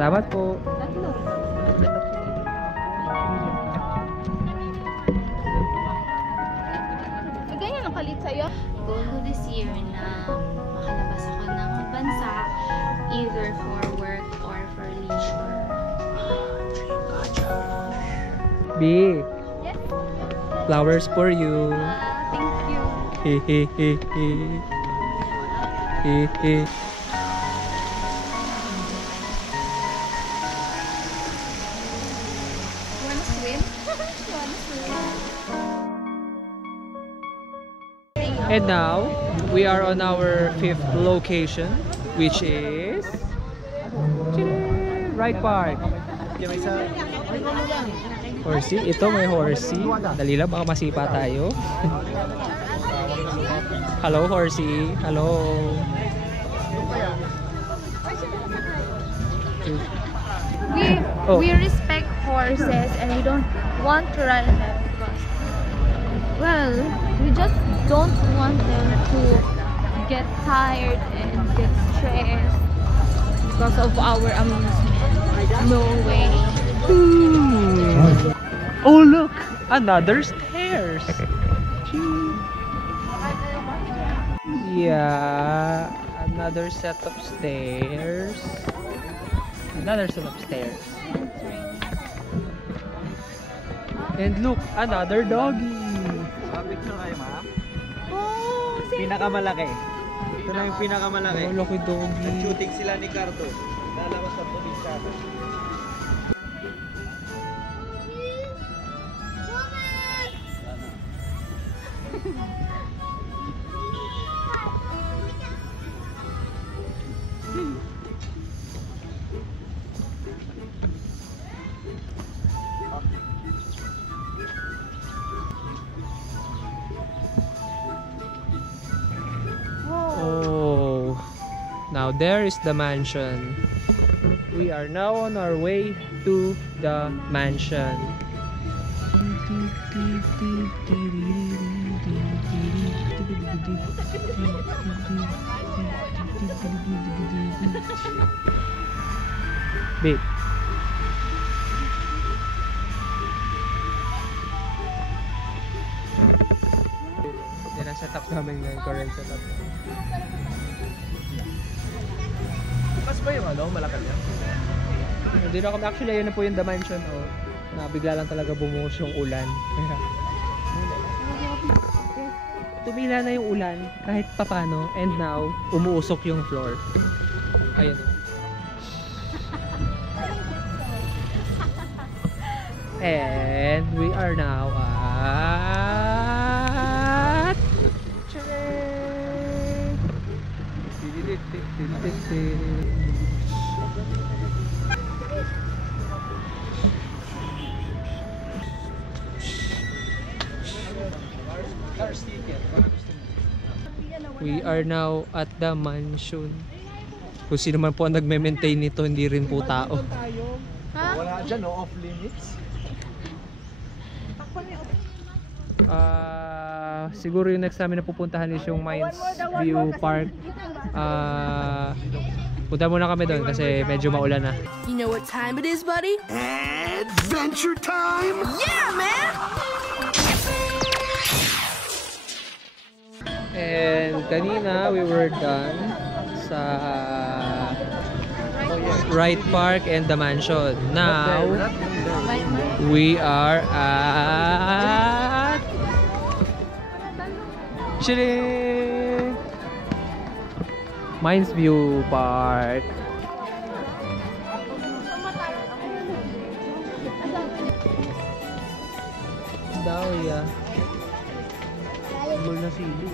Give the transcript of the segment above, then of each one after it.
Salamat po. Ganyan ang kalit sa'yo? Goal ko this year na makalabas ako ng bansa, either for work or for leisure. B. Yes. Flowers for you. Thank you. Hehehehe. Hehe. Wanna swim? Wanna swim? And now, we are on our 5th location, which is Wright Park. Horsey, ito may horsey. Dali lang, baka masipa tayo. Hello, horsey. Hello. We respect horses and we don't want to ride them because, well, we just don't want them to get tired and get stressed because of our amusement. No way. Oh, look! Another stairs! Yeah, another set of stairs. Another set of stairs. And look, another doggy. Picture kayo, ma? Oh, Pinakamalaki. Ito na yung pinakamalaki. Oh, look, doggy. Nag-shooting sila ni Cardo. Lalabas sa probinsya. Oh, now there is the mansion. We are now on our way to the mansion. Babe. Yan ang setup namin ngayon, current setup. Bukas ba yung ano? Malakad yan? Hindi na kami, actually ayun na po yung the mansion, oh. Na bigla lang talaga bumuhos yung ulan. Tumila na yung ulan kahit papano, and now umuusok yung floor. Ayun. And we are now at we are now at the mansion. Kung sino man po ang nagme-maintain nito, hindi rin po tao. Wala dyan, no? Off limits. Siguro yung next namin na pupuntahan is yung Mines View Park. Punta muna kami doon kasi medyo maulan na. You know what time it is, buddy? Adventure time! Yeah, man! And kanina we were done sa Wright Park and the mansion. Now we are at Mines View Park. Dahlia. Bol na sili.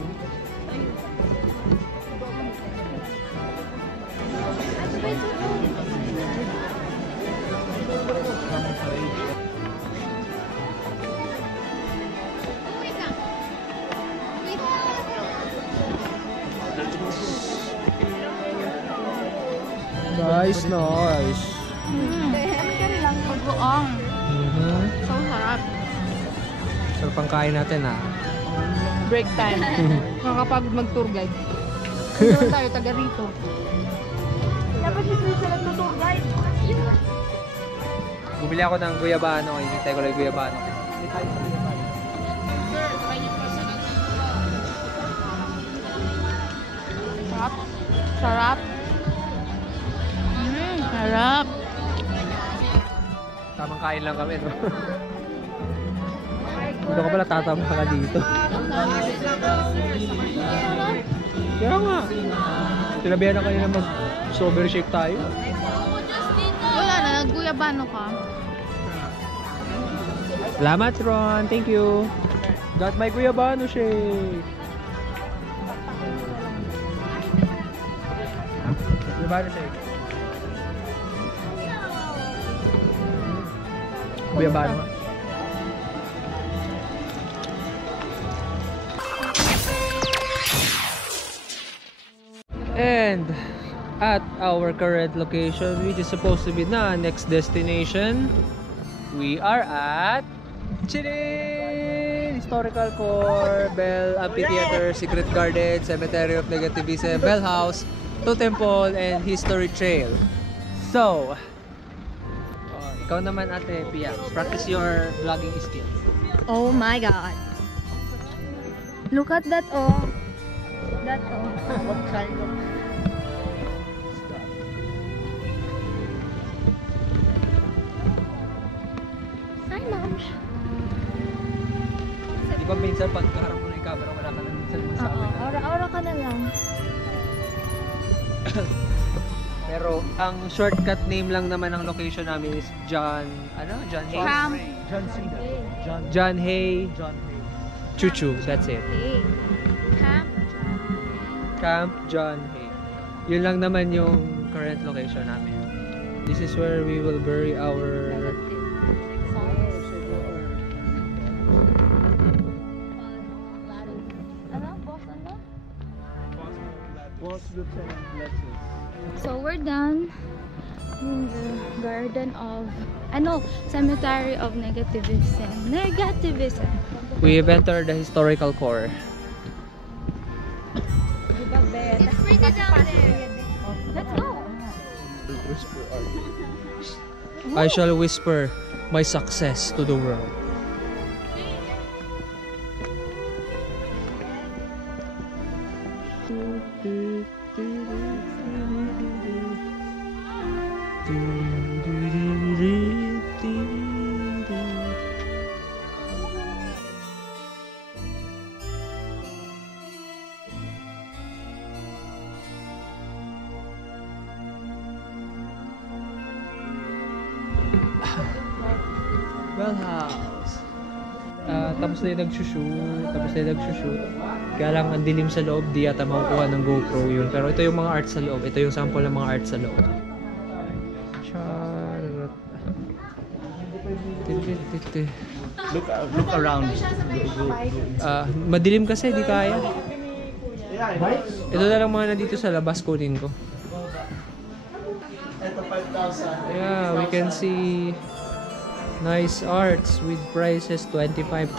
Nice, nice. Bagoong. So sarap. Sarap ang kain natin, ha. Break time. Makakapagod mag-tour guide. Hindi naman tayo taga rito. Dapat dito sila nag-tour guide. Bumili ako ng guyabano. Hinintay ko lang yung guyabano. Sarap. Sarap. Sarap. Tamang kain lang kami, no? Dito ka pala tatama ka dito. Kaya nga. Sinabihan na kanina mag-strawberry shake tayo. Wala na, nag-guyabano ka. Salamat, Ron. Thank you. Got my guyabano shake. Guyabano shake. Guyabano. And at our current location, which is supposed to be the next destination, we are at Chilin! Historical Core, Bell Amphitheater, Secret Garden, Cemetery of Negativism, Bell House, Totem Pole, and History Trail. So, ikaw naman ate Pia, practice your vlogging skills. Oh my god. Look at that, oh. That, oh. What kind of Hi, Mom. Di ba minsan pagkaharap mo na yung camera, wala ka na minsan mo sa amin. Aura ka na lang. Pero ang shortcut name lang naman ng location namin is John Hay? Camp. John Cena. John Hay John Hay. Chuchu, that's it. Hey. Camp. Camp John Hay. Yun lang naman yung current location namin. This is where we will bury our Boss Lieutenant Lexus. So we're done in the garden of cemetery of negativism. We have entered the historical core. It's pretty down there. Let's go. I shall whisper my success to the world. Bell House. Tapos na yung nagsushoot. Kaya lang ang dilim sa loob, di yata makukuha ng GoPro yun. Pero ito yung mga art sa loob. Ito yung sample ng mga art sa loob. Charot. Look around. Madilim kasi, di kaya. Ito na lang mga nandito sa labas, kunin ko. Ito 5,000. Yeah, we can see nice arts with prices 25,000,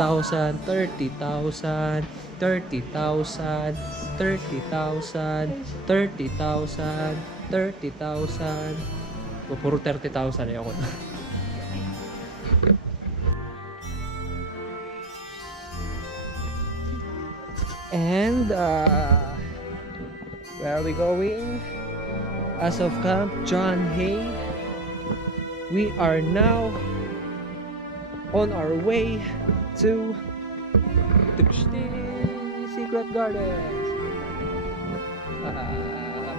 30,000, 30,000, 30,000, 30,000, 30,000. Puro 30,000 ayoko na. And where are we going? As of Camp John Hay, we are now on our way to the Secret Gardens.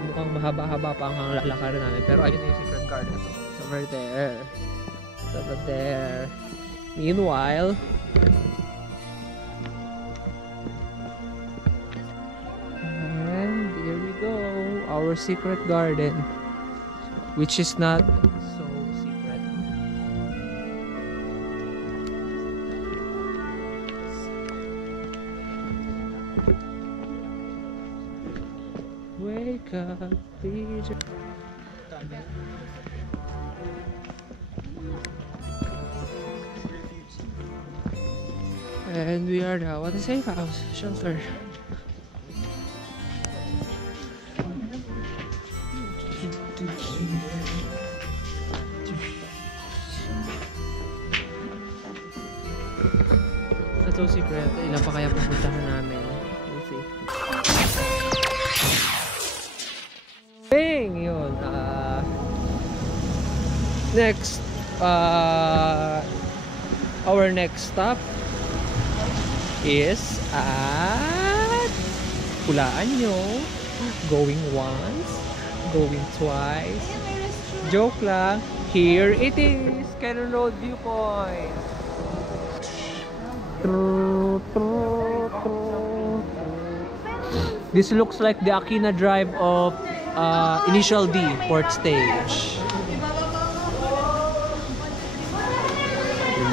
Mukhang mahaba-haba pa ang lalakarin namin, pero ayun na yung Secret Garden. It's over there. It's over there. Meanwhile, and here we go, our Secret Garden, which is not so secret. Wake up, DJ. And we are now at the safe house shelter. So secret, ilan pa kaya pupuntahan namin? Let's see. Bang! Yun. Next, our next stop is at hulaan nyo. Going once, going twice. Joke lang. Here it is, Cannon Road Viewpoint. This looks like the Aquina Drive of Initial D Port Stage.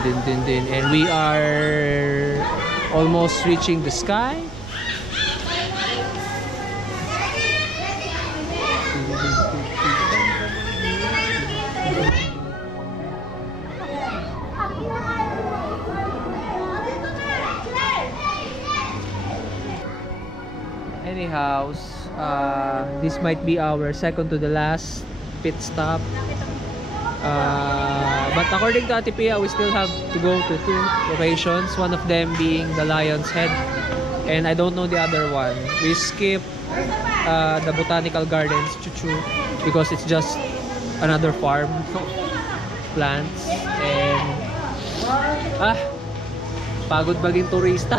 And we are almost reaching the sky. Anyhow, this might be our second to the last pit stop. But according to Ate Pia, we still have to go to 2 locations. One of them being the Lion's Head, and I don't know the other one. We skip the Botanical Gardens, Chuchu, because it's just another farm of plants. And pagod maging turista.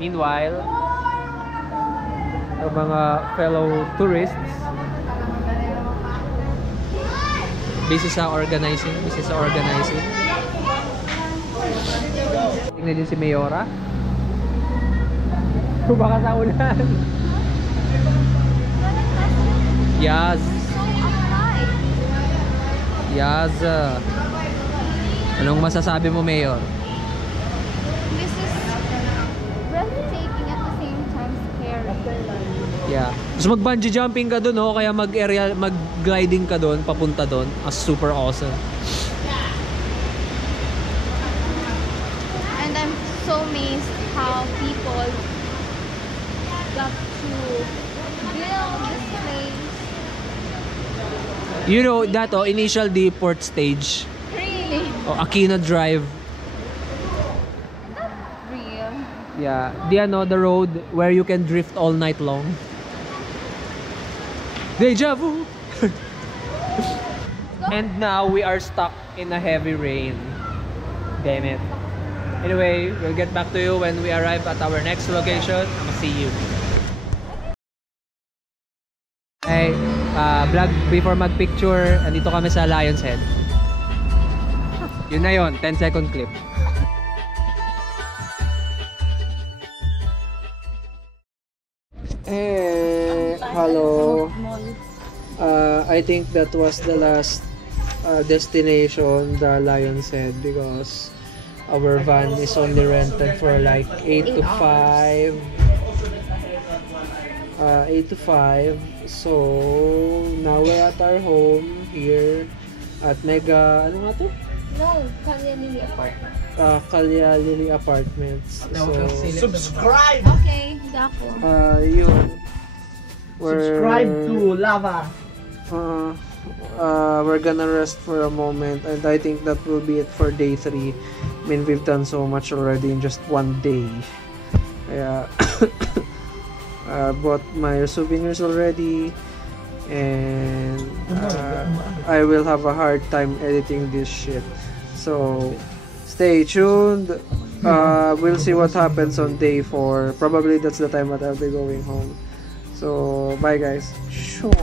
Meanwhile, ang mga fellow tourists busy sa organizing. Tingnan din si Mayora. Baka sa ulan. Yaz. Yaz. Anong masasabi mo, Mayor? This is breathtaking at the same time scary. Yeah. Mas mag-bungee jumping ka doon, oh, kaya mag-gliding ka doon, papunta doon. Super awesome. And I'm so amazed how people got to build this place. You know that, oh, Initial D Port Stage. Really? Oh, Aquina Drive. Real. Yeah. The road where you can drift all night long. Deja vu! And now we are stuck in a heavy rain. Damn it. Anyway, we'll get back to you when we arrive at our next location. I'ma see you. Hey, vlog before mag-picture. Andito kami sa Lion's Head. Yun na yun, 10-second clip. Hey, hello. I think that was the last destination, the Lion's Head, because our van is only rented for like 8 to 5. 8 to 5. So now we're at our home here at Mega, ano nga to? No, Kalya Lily Apartment. Kalya Lily Apartments. So Subscribe! Okay, dako. yun. Subscribe to Lava. We're gonna rest for a moment, and I think that will be it for day 3. I mean, we've done so much already in just one day. Kaya bought my souvenirs already, and I will have a hard time editing this shit. So stay tuned. We'll see what happens on day 4. Probably that's the time that I'll be going home. So bye guys. Sure.